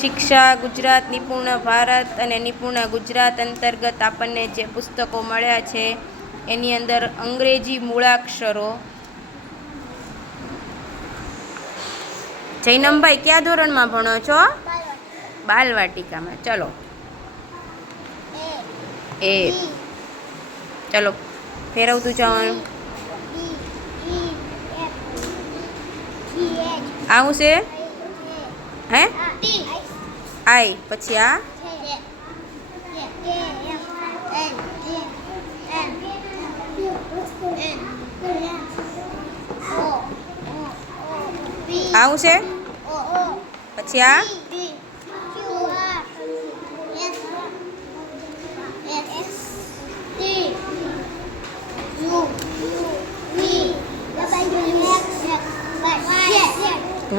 શિક્ષા ગુજરાત, નિપુણ ભારત અને નિપુણ ગુજરાત અંતર્ગત આપણને જે પુસ્તકો મળ્યા છે એની અંદર અંગ્રેજી મૂળાક્ષરો. જૈનમભાઈ કયા ધોરણમાં ભણો છો? બાલવાટિકામાં. ચલો એ ચલો ફેરવતું જવાનું. આવું છે હે આઈ પછી આ આવું છે પછી આ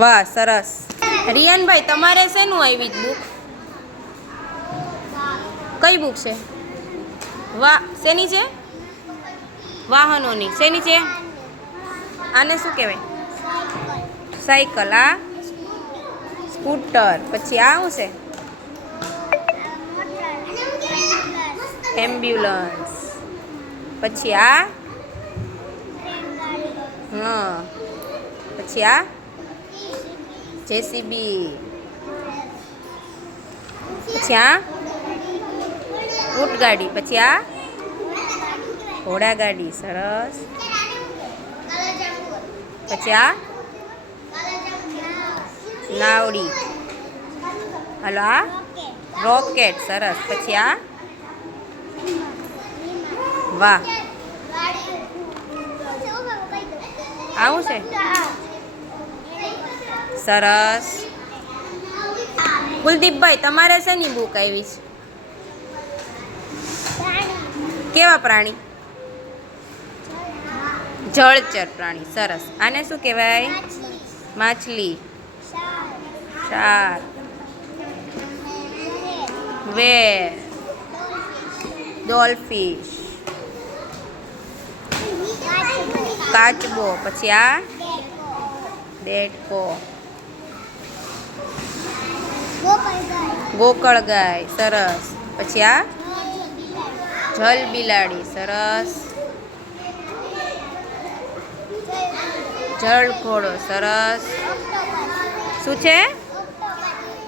વાહ સરસ. રિયાનભાઈ તમારે શેનું આવી બુક? કઈ બુક છે? વાહ શેની છે? વાહનોની. શેની છે? આને શું કહેવાય? સાયકલ. આ સ્કૂટર. પછી આ શું છે? એમ્બ્યુલન્સ. પછી આ હા પછી આ જેસીબી. પછી આ ઊંટગાડી. પછી આ ઘોડાગાડી. સરસ. પછી આ નાવડી. હલો આ રોકેટ. સરસ. પછી આ વાહ આવું છે સરસ. કુલદીપભાઈ તમારે શેની બુક આવી છે? કેવા પ્રાણી? જળચર પ્રાણી. સરસ. આને શું કહેવાય? માછલી. શાર્ક. વેર. ડોલફિશ. કાચબો. પછી આ દેડકો. ગોકળ ગાય. સરસ. પછી આ જલ બિલાડી. સરસ. જળ ઘોડો. સરસ. શું છે?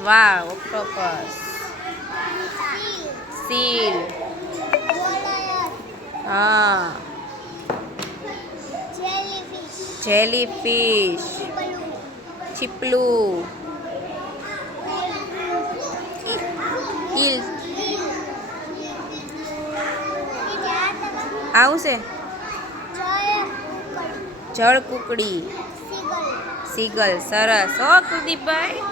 વાહ ઓક્ટોપસ. સીલ. હા જેલીફિશ. છીપલું. ઈલ. આવું છે જળ કુકડી. સીગલ. સરસ. ઓ કુલદીપભાઈ